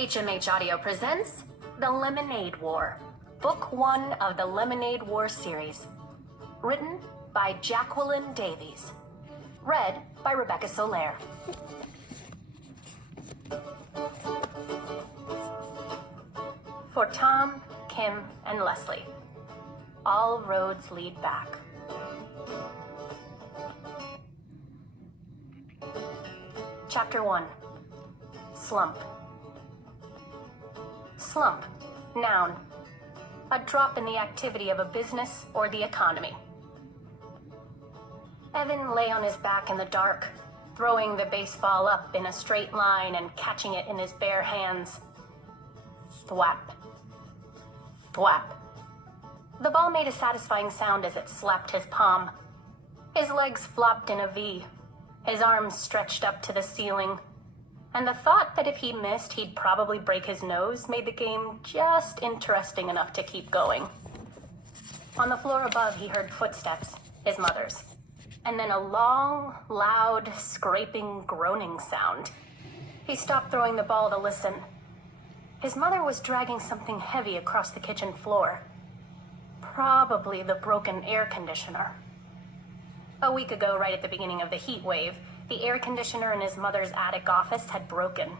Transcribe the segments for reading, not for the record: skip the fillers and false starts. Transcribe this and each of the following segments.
HMH Audio presents The Lemonade War, Book 1 of the Lemonade War series. Written by Jacqueline Davies. Read by Rebecca Soler. For Tom, Kim, and Leslie, all roads lead back. Chapter 1. Slump. Slump, noun. A drop in the activity of a business or the economy. Evan lay on his back in the dark, throwing the baseball up in a straight line and catching it in his bare hands. Thwap. Thwap. The ball made a satisfying sound as it slapped his palm. His legs flopped in a V, his arms stretched up to the ceiling, and the thought that if he missed, he'd probably break his nose made the game just interesting enough to keep going. On the floor above, he heard footsteps, his mother's, and then a long, loud, scraping, groaning sound. He stopped throwing the ball to listen. His mother was dragging something heavy across the kitchen floor. Probably the broken air conditioner. A week ago, right at the beginning of the heat wave, the air conditioner in his mother's attic office had broken.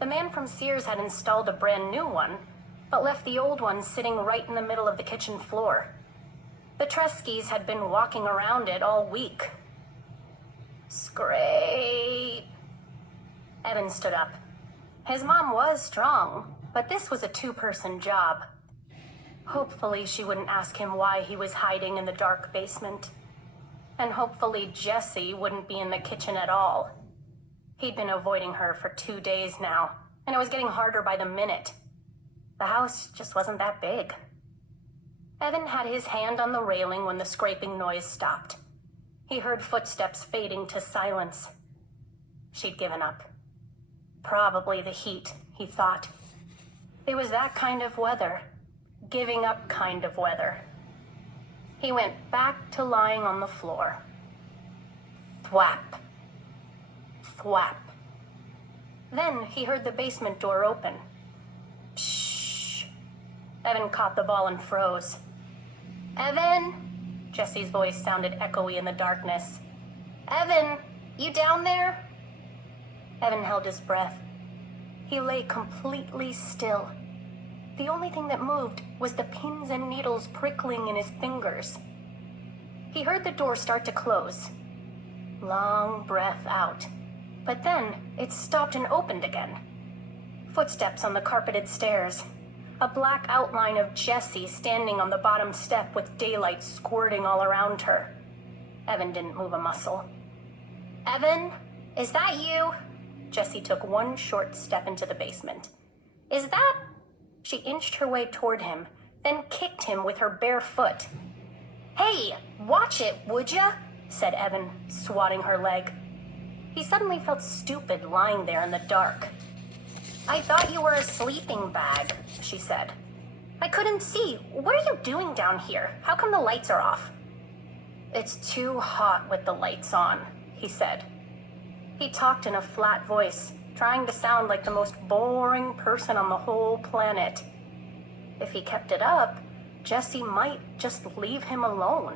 The man from Sears had installed a brand new one, but left the old one sitting right in the middle of the kitchen floor. The Treskys had been walking around it all week. Scrape. Evan stood up. His mom was strong, but this was a two-person job. Hopefully she wouldn't ask him why he was hiding in the dark basement. And hopefully Jessie wouldn't be in the kitchen at all. He'd been avoiding her for 2 days now, and it was getting harder by the minute. The house just wasn't that big. Evan had his hand on the railing when the scraping noise stopped. He heard footsteps fading to silence. She'd given up. Probably the heat, he thought. It was that kind of weather. Giving up kind of weather. He went back to lying on the floor. Thwap. Thwap. Then he heard the basement door open. Shh. Evan caught the ball and froze. Evan? Jessie's voice sounded echoey in the darkness. Evan, you down there? Evan held his breath. He lay completely still. The only thing that moved was the pins and needles prickling in his fingers. He heard the door start to close. Long breath out. But then it stopped and opened again. Footsteps on the carpeted stairs. A black outline of Jessie standing on the bottom step with daylight squirting all around her. Evan didn't move a muscle. Evan, is that you? Jessie took one short step into the basement. Is that... She inched her way toward him, then kicked him with her bare foot. Hey, watch it, would ya? Said Evan, swatting her leg. He suddenly felt stupid lying there in the dark. I thought you were a sleeping bag, she said. I couldn't see. What are you doing down here? How come the lights are off? It's too hot with the lights on, he said. He talked in a flat voice, trying to sound like the most boring person on the whole planet. If he kept it up, Jessie might just leave him alone.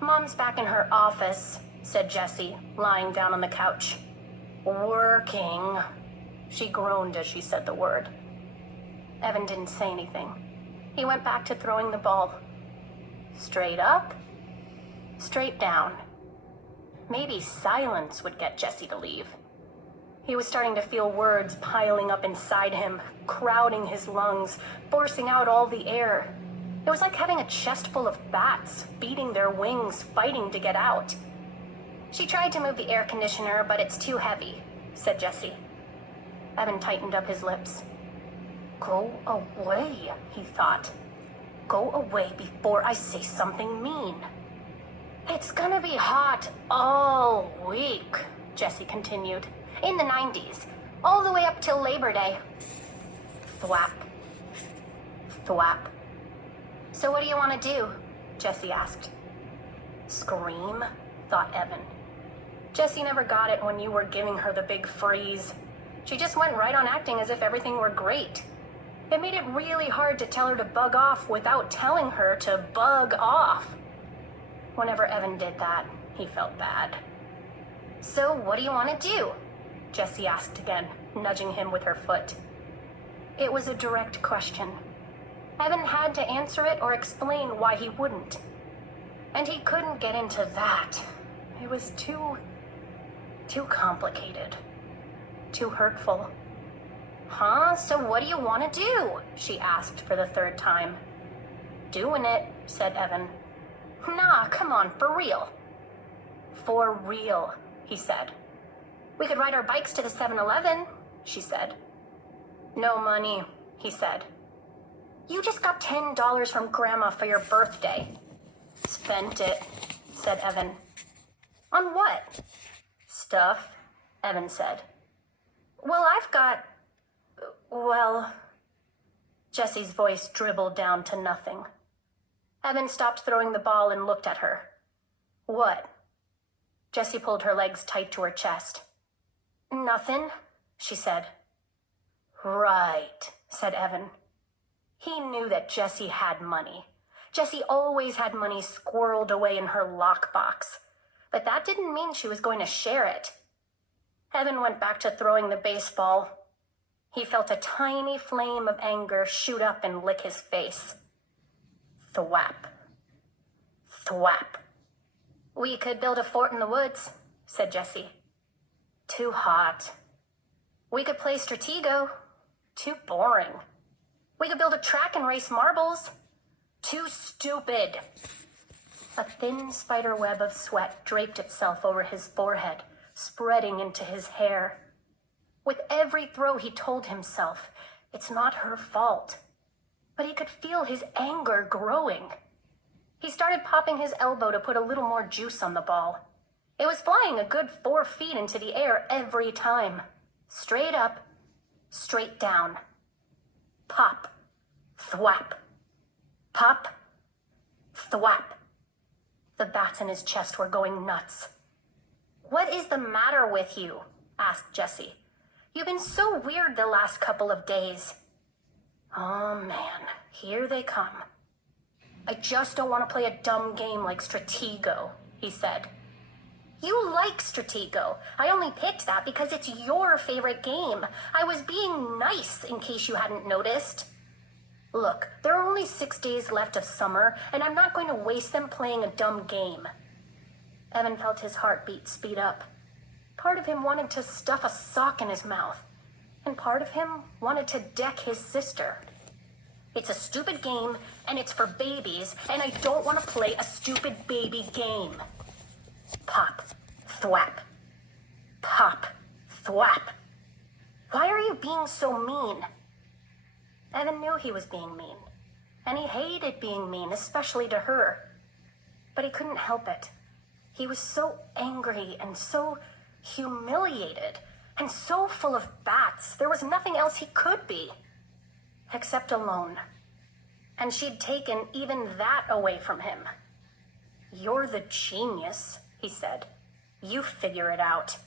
Mom's back in her office, said Jessie, lying down on the couch. Working. She groaned as she said the word. Evan didn't say anything. He went back to throwing the ball. Straight up, straight down. Maybe silence would get Jessie to leave. He was starting to feel words piling up inside him, crowding his lungs, forcing out all the air. It was like having a chest full of bats, beating their wings, fighting to get out. She tried to move the air conditioner, but it's too heavy, said Jessie. Evan tightened up his lips. Go away, he thought. Go away before I say something mean. It's gonna be hot all week, Jessie continued. In the 90s, all the way up till Labor Day. Thwap. Thwap. So what do you want to do? Jessie asked. Scream, thought Evan. Jessie never got it when you were giving her the big freeze. She just went right on acting as if everything were great. It made it really hard to tell her to bug off without telling her to bug off. Whenever Evan did that, he felt bad. "So what do you want to do?" Jessie asked again, nudging him with her foot. It was a direct question. Evan had to answer it or explain why he wouldn't. And he couldn't get into that. It was too complicated. Too hurtful. "Huh? So what do you want to do?" she asked for the third time. "Doing it," said Evan. "Nah, come on, for real." "For real," he said. "We could ride our bikes to the 7-Eleven, she said. "No money," he said. "You just got $10 from Grandma for your birthday." "Spent it," said Evan. "On what?" "Stuff," Evan said. "Well, I've got... well..." Jessie's voice dribbled down to nothing. Evan stopped throwing the ball and looked at her. "What?" Jessie pulled her legs tight to her chest. "Nothing," she said. "Right," said Evan. He knew that Jessie had money. Jessie always had money squirreled away in her lockbox. But that didn't mean she was going to share it. Evan went back to throwing the baseball. He felt a tiny flame of anger shoot up and lick his face. Thwap. Thwap. "We could build a fort in the woods," said Jessie. "Too hot." "We could play Stratego." "Too boring." "We could build a track and race marbles." "Too stupid." A thin spider web of sweat draped itself over his forehead, spreading into his hair. With every throw he told himself, it's not her fault. But he could feel his anger growing. He started popping his elbow to put a little more juice on the ball. It was flying a good 4 feet into the air every time. Straight up, straight down. Pop, thwap. Pop, thwap. The bats in his chest were going nuts. "What is the matter with you?" asked Jessie. "You've been so weird the last couple of days." "Oh man, here they come." "I just don't want to play a dumb game like Stratego," he said. "You like Stratego. I only picked that because it's your favorite game. I was being nice in case you hadn't noticed." "Look, there are only 6 days left of summer, and I'm not going to waste them playing a dumb game." Evan felt his heartbeat speed up. Part of him wanted to stuff a sock in his mouth, and part of him wanted to deck his sister. "It's a stupid game, and it's for babies, and I don't want to play a stupid baby game." Pop, thwap. Pop, thwap. "Why are you being so mean?" Evan knew he was being mean, and he hated being mean, especially to her. But he couldn't help it. He was so angry and so humiliated and so full of bats, there was nothing else he could be. Except alone. And she'd taken even that away from him. "You're the genius," he said. "You figure it out."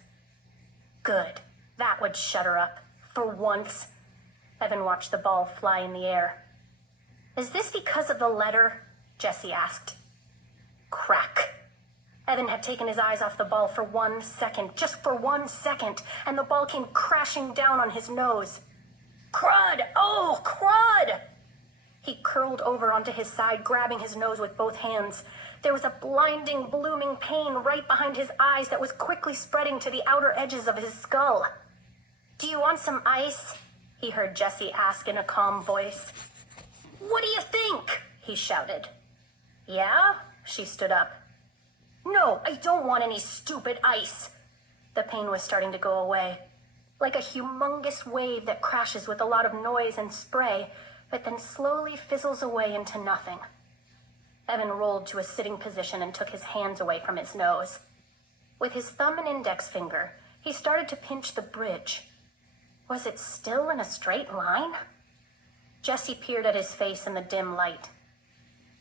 Good. That would shut her up. For once. Evan watched the ball fly in the air. "Is this because of the letter?" Jessie asked. Crack. Evan had taken his eyes off the ball for 1 second, just for 1 second, and the ball came crashing down on his nose. Crud! Oh, crud! He curled over onto his side, grabbing his nose with both hands. There was a blinding, blooming pain right behind his eyes that was quickly spreading to the outer edges of his skull. "Do you want some ice?" he heard Jessie ask in a calm voice. "What do you think?" he shouted. "Yeah?" She stood up. "No, I don't want any stupid ice." The pain was starting to go away, like a humongous wave that crashes with a lot of noise and spray, but then slowly fizzles away into nothing. Evan rolled to a sitting position and took his hands away from his nose. With his thumb and index finger, he started to pinch the bridge. Was it still in a straight line? Jessie peered at his face in the dim light.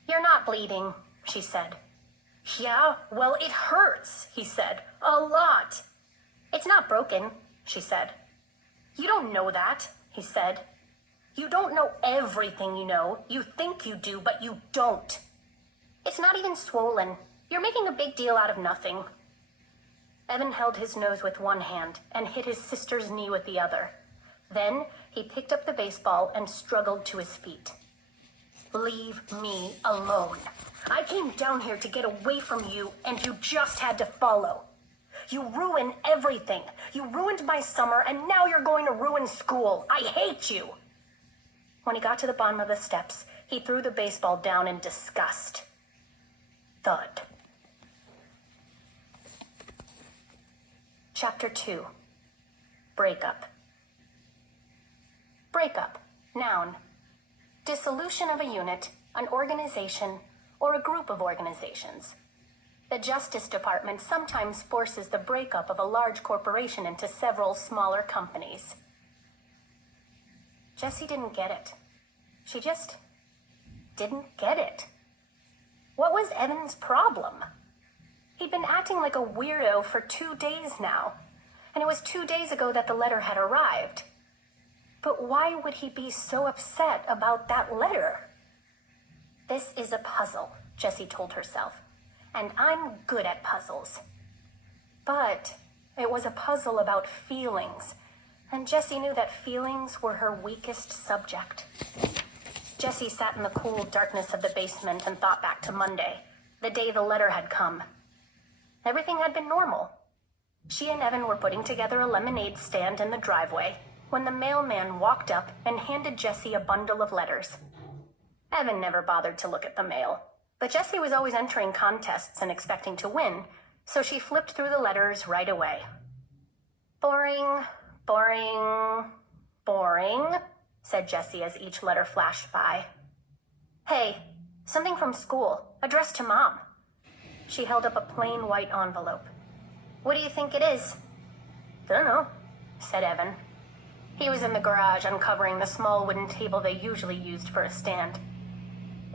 "You're not bleeding," she said. "Yeah, well, it hurts," he said. "A lot." "It's not broken," she said. You don't know that, he said. You don't know everything you know. You think you do, but you don't. It's not even swollen. You're making a big deal out of nothing. Evan held his nose with one hand and hit his sister's knee with the other. Then he picked up the baseball and struggled to his feet. Leave me alone. I came down here to get away from you, and you just had to follow. You ruin everything. You ruined my summer, and now you're going to ruin school. I hate you. When he got to the bottom of the steps, he threw the baseball down in disgust. Thud. Chapter 2. Breakup. Breakup. Noun. Dissolution of a unit, an organization, or a group of organizations. The Justice Department sometimes forces the breakup of a large corporation into several smaller companies. Jessie didn't get it. She just didn't get it. What was Evan's problem? He'd been acting like a weirdo for 2 days now, and it was 2 days ago that the letter had arrived. But why would he be so upset about that letter? This is a puzzle, Jessie told herself, and I'm good at puzzles. But it was a puzzle about feelings, and Jessie knew that feelings were her weakest subject. Jessie sat in the cool darkness of the basement and thought back to Monday, the day the letter had come. Everything had been normal. She and Evan were putting together a lemonade stand in the driveway when the mailman walked up and handed Jessie a bundle of letters. Evan never bothered to look at the mail, but Jessie was always entering contests and expecting to win, so she flipped through the letters right away. Boring, boring, boring, said Jessie as each letter flashed by. Hey, something from school, addressed to Mom. She held up a plain white envelope. What do you think it is? Dunno, said Evan. He was in the garage uncovering the small wooden table they usually used for a stand.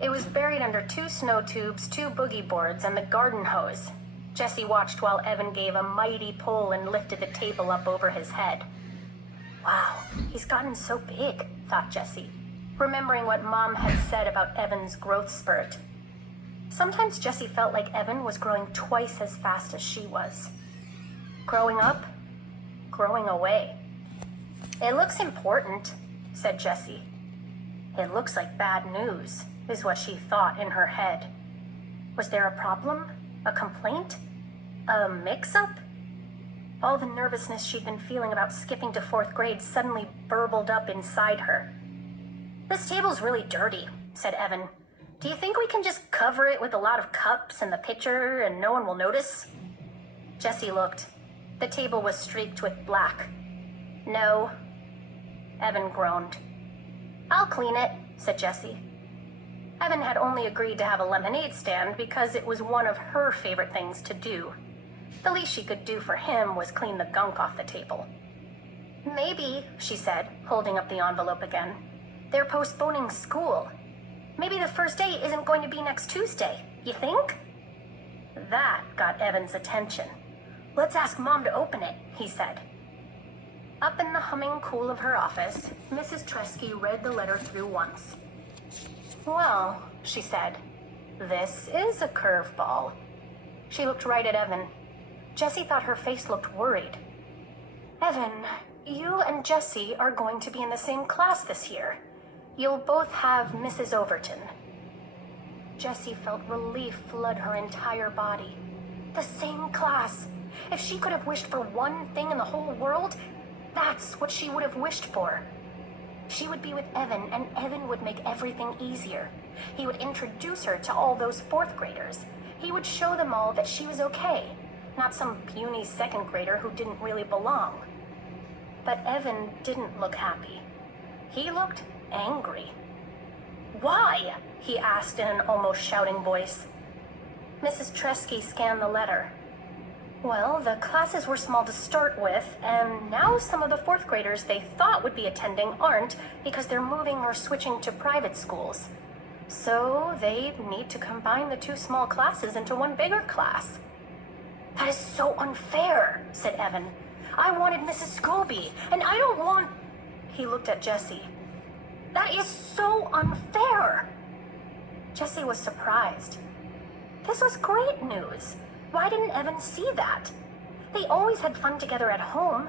It was buried under 2 snow tubes, 2 boogie boards, and the garden hose. Jessie watched while Evan gave a mighty pull and lifted the table up over his head. Wow, he's gotten so big, thought Jessie, remembering what Mom had said about Evan's growth spurt. Sometimes Jessie felt like Evan was growing twice as fast as she was. Growing up, growing away. It looks important, said Jessie. It looks like bad news, is what she thought in her head. Was there a problem? A complaint? A mix-up? All the nervousness she'd been feeling about skipping to 4th grade suddenly burbled up inside her. This table's really dirty, said Evan. Do you think we can just cover it with a lot of cups and the pitcher and no one will notice? Jessie looked. The table was streaked with black. No. Evan groaned. I'll clean it, said Jessie. Evan had only agreed to have a lemonade stand because it was one of her favorite things to do. The least she could do for him was clean the gunk off the table. Maybe, she said, holding up the envelope again, they're postponing school. Maybe the first day isn't going to be next Tuesday, you think? That got Evan's attention. Let's ask Mom to open it, he said. Up in the humming cool of her office, Mrs. Tresky read the letter through once. Well, she said, this is a curveball. She looked right at Evan. Jessie thought her face looked worried. Evan, you and Jessie are going to be in the same class this year. You'll both have Mrs. Overton. Jessie felt relief flood her entire body. The same class. If she could have wished for one thing in the whole world, that's what she would have wished for. She would be with Evan, and Evan would make everything easier. He would introduce her to all those 4th graders. He would show them all that she was okay, not some puny 2nd grader who didn't really belong. But Evan didn't look happy. He looked angry. Why? He asked in an almost shouting voice. Mrs. Tresky scanned the letter. Well, the classes were small to start with, and now some of the 4th graders they thought would be attending aren't because they're moving or switching to private schools. So they need to combine the 2 small classes into one bigger class. That is so unfair, said Evan. I wanted Mrs. Scobie, and I don't want... He looked at Jessie. That is so unfair. Jessie was surprised. This was great news. Why didn't Evan see that? They always had fun together at home.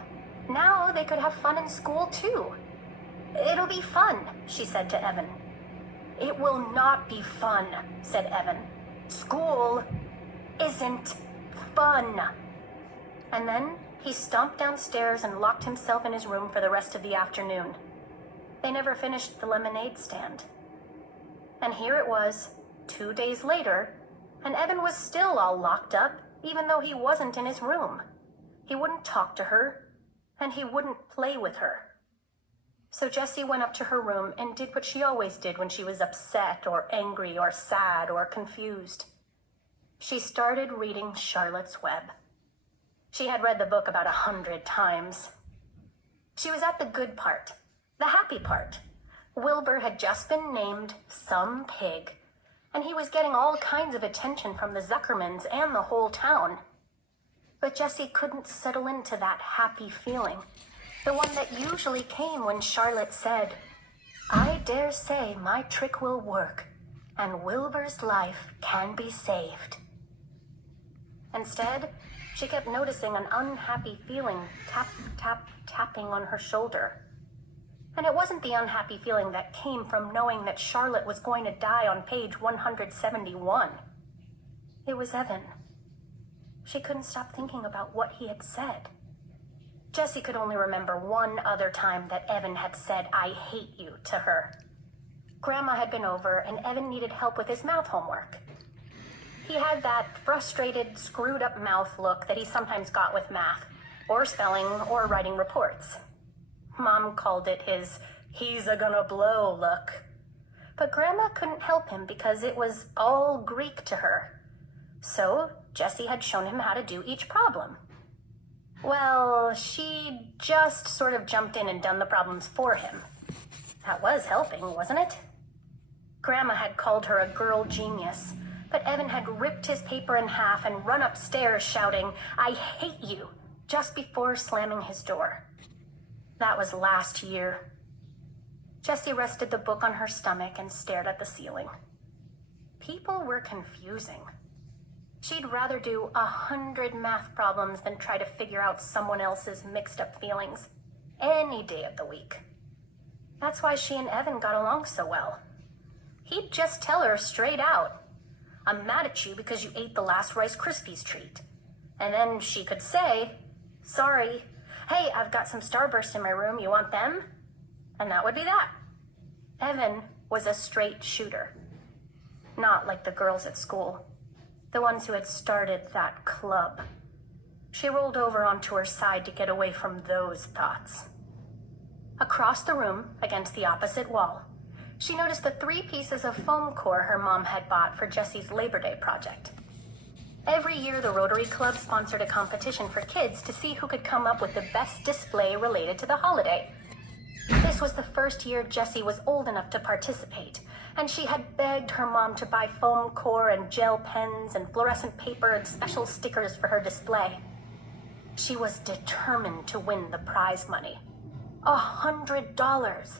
Now they could have fun in school too. It'll be fun, she said to Evan. It will not be fun, said Evan. School isn't fun. And then he stomped downstairs and locked himself in his room for the rest of the afternoon. They never finished the lemonade stand. And here it was, 2 days later, and Evan was still all locked up, even though he wasn't in his room. He wouldn't talk to her, and he wouldn't play with her. So Jessie went up to her room and did what she always did when she was upset or angry or sad or confused. She started reading Charlotte's Web. She had read the book about 100 times. She was at the good part, the happy part. Wilbur had just been named some pig, and he was getting all kinds of attention from the Zuckermans and the whole town. But Jessie couldn't settle into that happy feeling, the one that usually came when Charlotte said, I dare say my trick will work, and Wilbur's life can be saved. Instead, she kept noticing an unhappy feeling tap, tap, tapping on her shoulder. And it wasn't the unhappy feeling that came from knowing that Charlotte was going to die on page 171. It was Evan. She couldn't stop thinking about what he had said. Jessie could only remember one other time that Evan had said, I hate you, to her. Grandma had been over, and Evan needed help with his math homework. He had that frustrated, screwed-up mouth look that he sometimes got with math, or spelling, or writing reports. Mom called it his he's a-gonna blow look. But Grandma couldn't help him because it was all Greek to her. So Jessie had shown him how to do each problem. Well, she just sort of jumped in and done the problems for him. That was helping, wasn't it? Grandma had called her a girl genius, but Evan had ripped his paper in half and run upstairs shouting, I hate you, just before slamming his door. That was last year. Jessie rested the book on her stomach and stared at the ceiling. People were confusing. She'd rather do 100 math problems than try to figure out someone else's mixed up feelings, any day of the week. That's why she and Evan got along so well. He'd just tell her straight out, I'm mad at you because you ate the last Rice Krispies treat. And then she could say, sorry, hey, I've got some Starburst in my room, you want them? And that would be that. Evan was a straight shooter. Not like the girls at school. The ones who had started that club. She rolled over onto her side to get away from those thoughts. Across the room, against the opposite wall, she noticed the 3 pieces of foam core her mom had bought for Jessie's Labor Day project. Every year, the Rotary Club sponsored a competition for kids to see who could come up with the best display related to the holiday. This was the first year Jessie was old enough to participate, and she had begged her mom to buy foam core and gel pens and fluorescent paper and special stickers for her display. She was determined to win the prize money. $100.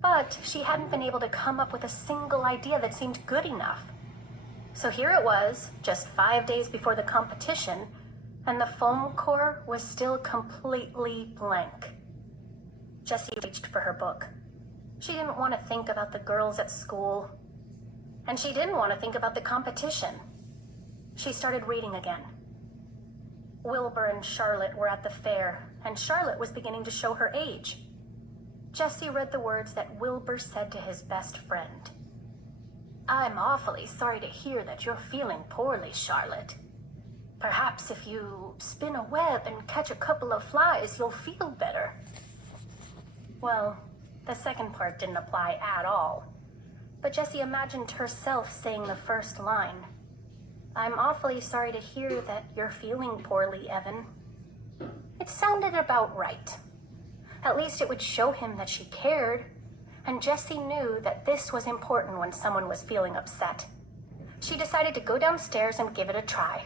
But she hadn't been able to come up with a single idea that seemed good enough. So here it was, just 5 days before the competition, and the foam core was still completely blank. Jessie reached for her book. She didn't want to think about the girls at school, and she didn't want to think about the competition. She started reading again. Wilbur and Charlotte were at the fair, and Charlotte was beginning to show her age. Jessie read the words that Wilbur said to his best friend. I'm awfully sorry to hear that you're feeling poorly, Charlotte. Perhaps if you spin a web and catch a couple of flies, you'll feel better. Well, the second part didn't apply at all. But Jessie imagined herself saying the first line. I'm awfully sorry to hear that you're feeling poorly, Evan. It sounded about right. At least it would show him that she cared, and Jessie knew that this was important when someone was feeling upset. She decided to go downstairs and give it a try.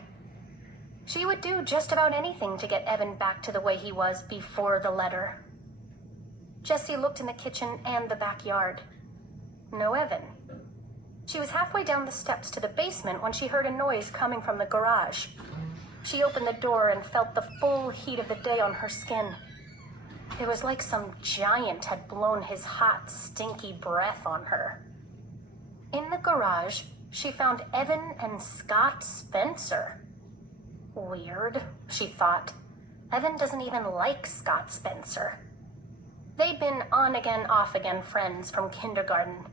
She would do just about anything to get Evan back to the way he was before the letter. Jessie looked in the kitchen and the backyard. No Evan. She was halfway down the steps to the basement when she heard a noise coming from the garage. She opened the door and felt the full heat of the day on her skin. It was like some giant had blown his hot, stinky breath on her. In the garage, she found Evan and Scott Spencer. Weird, she thought. Evan doesn't even like Scott Spencer. They'd been on-again, off-again friends from kindergarten.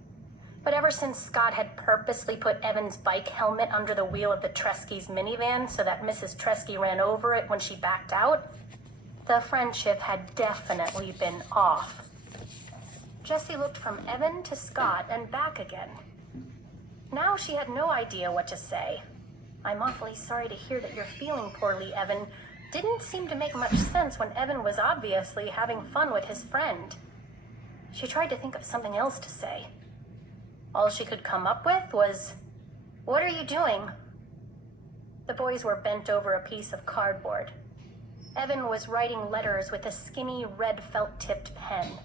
But ever since Scott had purposely put Evan's bike helmet under the wheel of the Tresky's minivan so that Mrs. Tresky ran over it when she backed out, the friendship had definitely been off. Jessie looked from Evan to Scott and back again. Now she had no idea what to say. "I'm awfully sorry to hear that you're feeling poorly, Evan," didn't seem to make much sense when Evan was obviously having fun with his friend. She tried to think of something else to say. All she could come up with was, "What are you doing?" The boys were bent over a piece of cardboard. Evan was writing letters with a skinny red felt-tipped pen.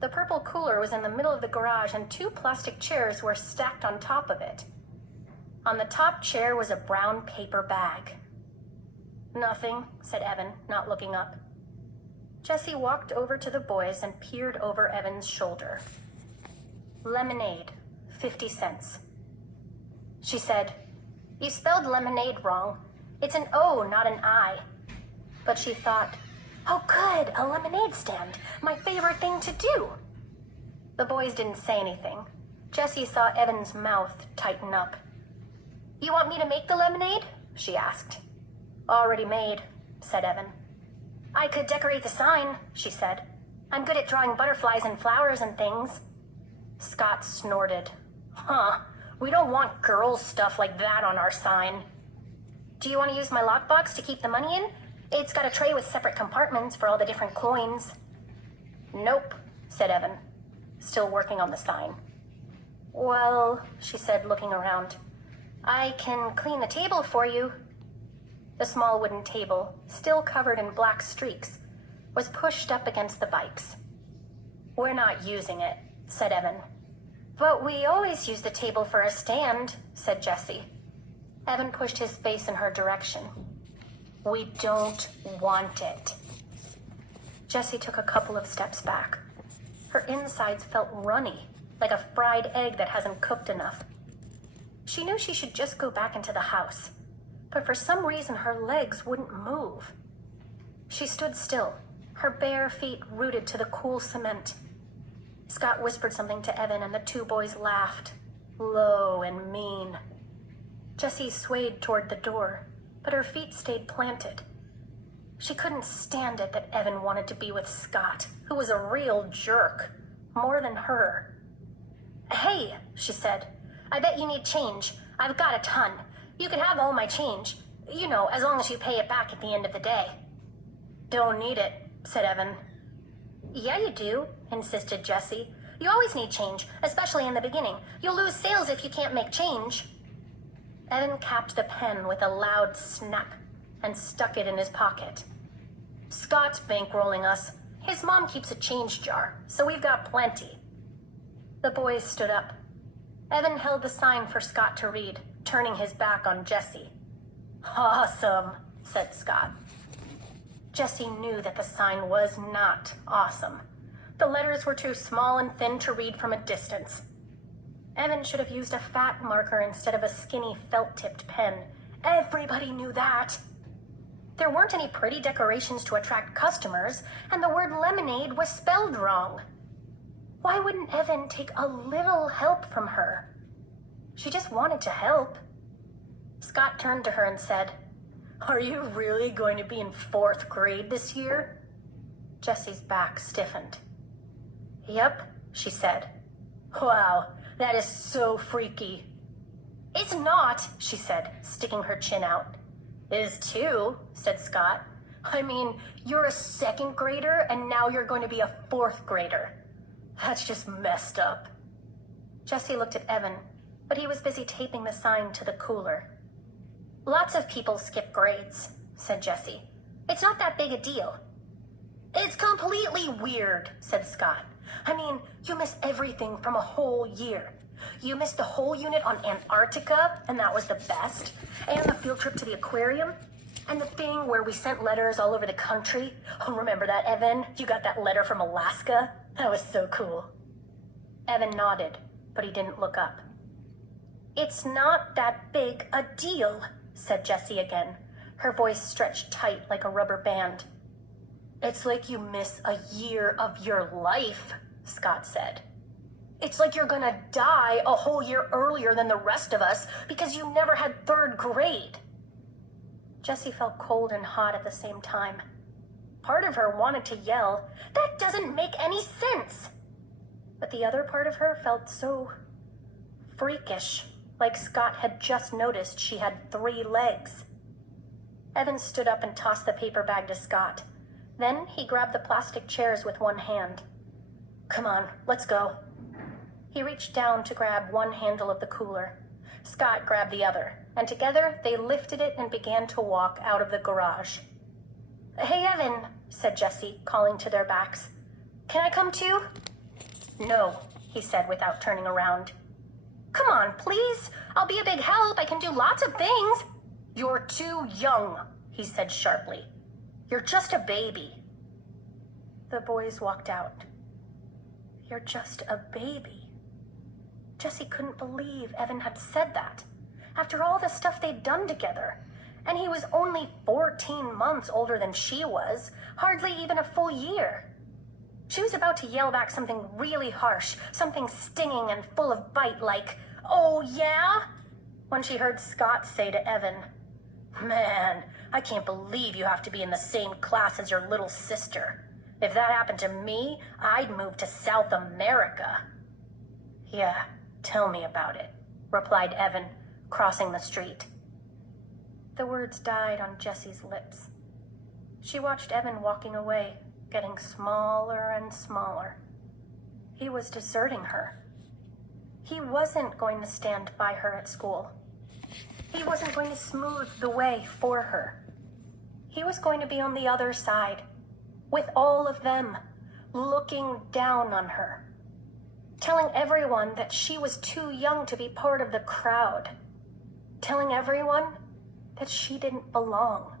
The purple cooler was in the middle of the garage and 2 plastic chairs were stacked on top of it. On the top chair was a brown paper bag. "Nothing," said Evan, not looking up. Jessie walked over to the boys and peered over Evan's shoulder. "Lemonade, 50 cents. She said, "You spelled lemonade wrong. It's an O, not an I." But she thought, "Oh good, a lemonade stand, my favorite thing to do." The boys didn't say anything. Jessie saw Evan's mouth tighten up. "You want me to make the lemonade?" she asked. "Already made," said Evan. "I could decorate the sign," she said. "I'm good at drawing butterflies and flowers and things." Scott snorted. "Huh, we don't want girls' stuff like that on our sign." "Do you want to use my lockbox to keep the money in? It's got a tray with separate compartments for all the different coins." "Nope," said Evan, still working on the sign. "Well," she said, looking around, "I can clean the table for you." The small wooden table, still covered in black streaks, was pushed up against the bikes. "We're not using it," said Evan. "But we always use the table for a stand," said Jessie. Evan pushed his face in her direction. "We don't want it." Jessie took a couple of steps back. Her insides felt runny, like a fried egg that hasn't cooked enough. She knew she should just go back into the house, but for some reason her legs wouldn't move. She stood still, her bare feet rooted to the cool cement. Scott whispered something to Evan and the 2 boys laughed, low and mean. Jessie swayed toward the door, but her feet stayed planted. She couldn't stand it that Evan wanted to be with Scott, who was a real jerk, more than her. "Hey," she said, "I bet you need change. I've got a ton. You can have all my change. You know, as long as you pay it back at the end of the day." "Don't need it," said Evan. "Yeah, you do," insisted Jessie. "You always need change, especially in the beginning. You'll lose sales if you can't make change." Evan capped the pen with a loud snap and stuck it in his pocket. "Scott's bankrolling us. His mom keeps a change jar, so we've got plenty." The boys stood up. Evan held the sign for Scott to read, turning his back on Jessie. "Awesome," said Scott. Jessie knew that the sign was not awesome. The letters were too small and thin to read from a distance. Evan should have used a fat marker instead of a skinny felt-tipped pen. Everybody knew that. There weren't any pretty decorations to attract customers, and the word lemonade was spelled wrong. Why wouldn't Evan take a little help from her? She just wanted to help. Scott turned to her and said, "Are you really going to be in 4th grade this year?" Jessie's back stiffened. "Yep," she said. "Wow, that is so freaky." "It's not," she said, sticking her chin out. "Is too," said Scott. "I mean, you're a 2nd grader and now you're going to be a 4th grader. That's just messed up." Jessie looked at Evan, but he was busy taping the sign to the cooler. Lots of people skip grades, said Jessie. It's not that big a deal. It's completely weird, said Scott. I mean, you miss everything from a whole year. You missed the whole unit on Antarctica, and that was the best. And the field trip to the aquarium. And the thing where we sent letters all over the country. Oh, remember that, Evan? You got that letter from Alaska? That was so cool. Evan nodded, but he didn't look up. It's not that big a deal, said Jessie again, her voice stretched tight like a rubber band. It's like you miss a year of your life, Scott said. It's like you're gonna die a whole year earlier than the rest of us because you never had third grade. Jessie felt cold and hot at the same time. Part of her wanted to yell, "That doesn't make any sense!" But the other part of her felt so freakish, like Scott had just noticed she had 3 legs. Evan stood up and tossed the paper bag to Scott. Then he grabbed the plastic chairs with one hand. Come on, let's go. He reached down to grab one handle of the cooler. Scott grabbed the other, and together they lifted it and began to walk out of the garage. Hey, Evan, said Jessie, calling to their backs. Can I come too? No, he said without turning around. Come on, please. I'll be a big help. I can do lots of things. You're too young, he said sharply. You're just a baby. The boys walked out. You're just a baby. Jessie couldn't believe Evan had said that. After all the stuff they'd done together. And he was only 14 months older than she was, hardly even a full year. She was about to yell back something really harsh, something stinging and full of bite like, "Oh, yeah?" when she heard Scott say to Evan, "Man, I can't believe you have to be in the same class as your little sister. If that happened to me, I'd move to South America." "Yeah, tell me about it," replied Evan, crossing the street. The words died on Jessie's lips. She watched Evan walking away, getting smaller and smaller. He was deserting her. He wasn't going to stand by her at school. He wasn't going to smooth the way for her. He was going to be on the other side, with all of them, looking down on her, telling everyone that she was too young to be part of the crowd, telling everyone that she didn't belong.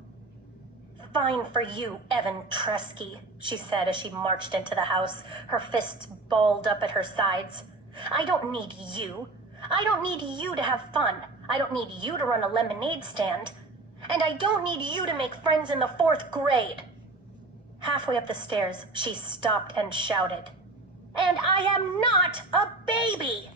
"Fine for you, Evan Tresky," she said as she marched into the house, her fists balled up at her sides. "I don't need you. I don't need you to have fun. I don't need you to run a lemonade stand. And I don't need you to make friends in the 4th grade. Halfway up the stairs, she stopped and shouted, "And I am not a baby!"